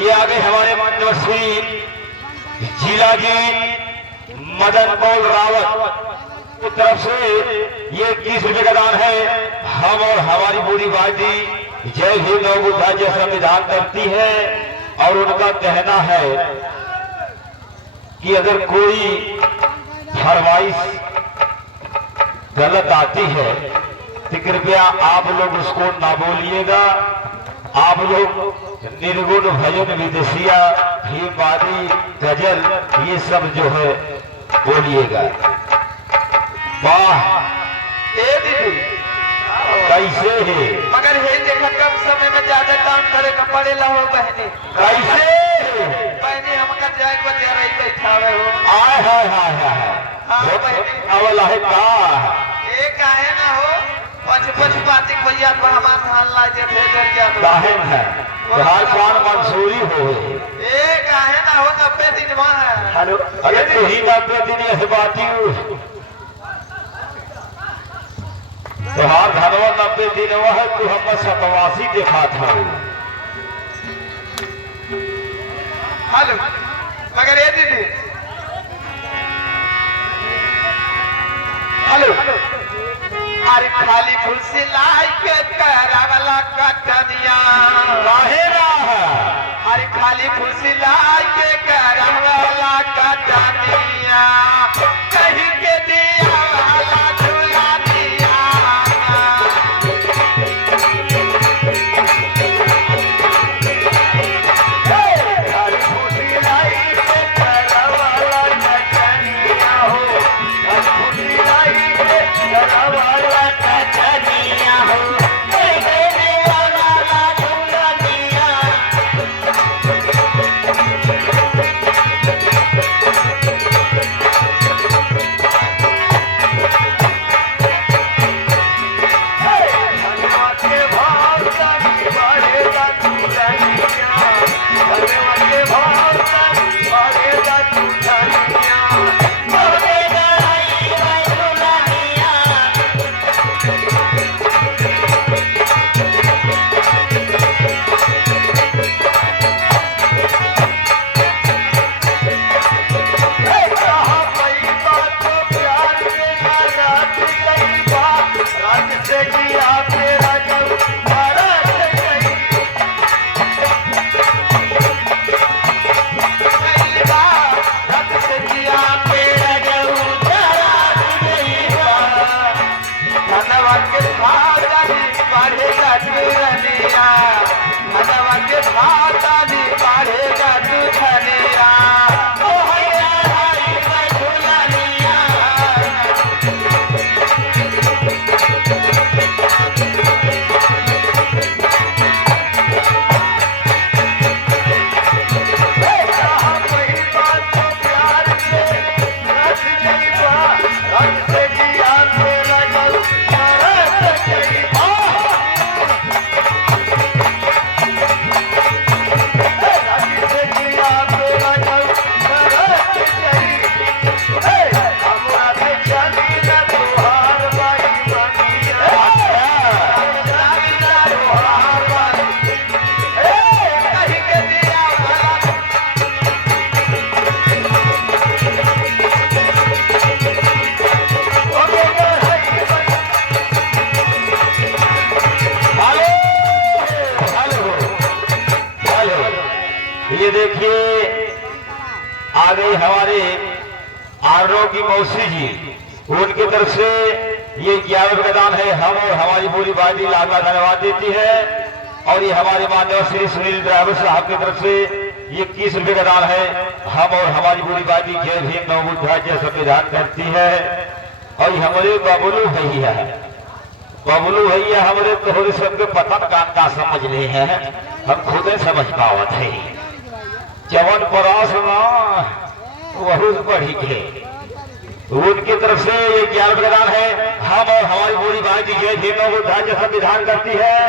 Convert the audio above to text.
ये आगे हमारे मान्यवर श्री जिला जी मदन पौल रावत की तरफ से ये 30 रुपए का दान है। हम और हमारी पूरी पार्टी जय हिंद नवबुद्धा जैसा विधान करती है और उनका कहना है कि अगर कोई फरमाइश गलत आती है तो कृपया आप लोग उसको ना बोलिएगा। आप लोग निर्गुण भजन विदेशिया भीमवादी गजल ये सब जो है बोलिएगा। वाह दीदी कैसे है मगर हे देखा कम समय में ज्यादा काम करे का पड़ेला हो बहने कैसे बहने हमका जाए को दे रही बैठावे हो आय हाय हाय हाय हाँ बहने अवला है का ये काहे ना हो पच बाती भैया को हमार धान ला जे भेजर जा काहे है हर पान मंसूरी हो ये काहे ना हो 90 दिन में हेलो अरे तू ही 90 दिन ऐसे बाती तोहार धनवा 90 दिन है तू हम 87 देखा था। हेलो मगर ये दीदी हेलो अरे खाली फूल से लाई के करावला कटनिया काहे ना अरे खाली फूल से लाई के करावला कटनिया कहीं के दिया वाला झूला दिया खाली फूसी लाई के करावला कटनिया हो खाली फूसी लाई के करावला कटनिया हो ये देखिए आ गई हमारे आरओ की मौसी जी उनकी तरफ से ये 11 रुपए दान है। हम और हमारी पूरी पार्टी लाखा धन्यवाद देती है। और ये हमारे माननीय श्री सुनील ड्राइवर साहब की तरफ से ये 21 रुपए का दान है। हम और हमारी पूरी पार्टी जय भीम नवबुद्धा जय संविधान करती है। और ये हमारे बबलू भैया हमारे तोहरे सबके पतन का समझ रहे हैं हम खुद समझ पावत है जवन परास ना वही बढ़ी के उनकी तरफ से ये 11 रुपए दान है। हम और हमारी पूरी पार्टी जय भीम नवबुद्धा जैसा विधान करती है।